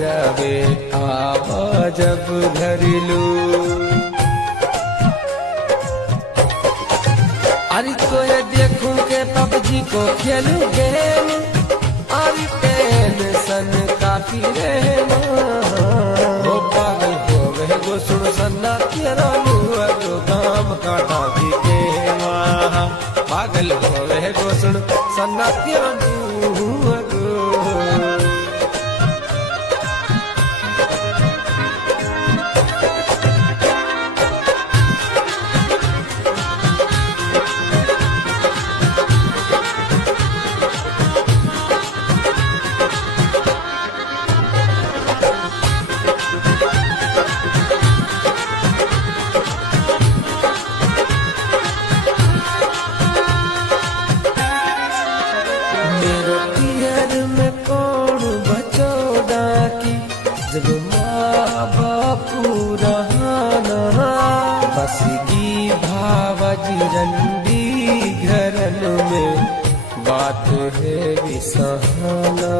जावे आवा जब घरेलू। अरे तो ये देखूं के पबजी को खेलू गेम, अरे टेंशन काफी रहना। वो पागल हो गए गो सुन सन्ना तेरा लुआ जो काम काटा दी के वहाँ। पागल हो गए गो सुन सन्ना तेरा लुआ जब माँ बापू रहाना। बस की भावजी रंडी घरन में बात है विसहाना।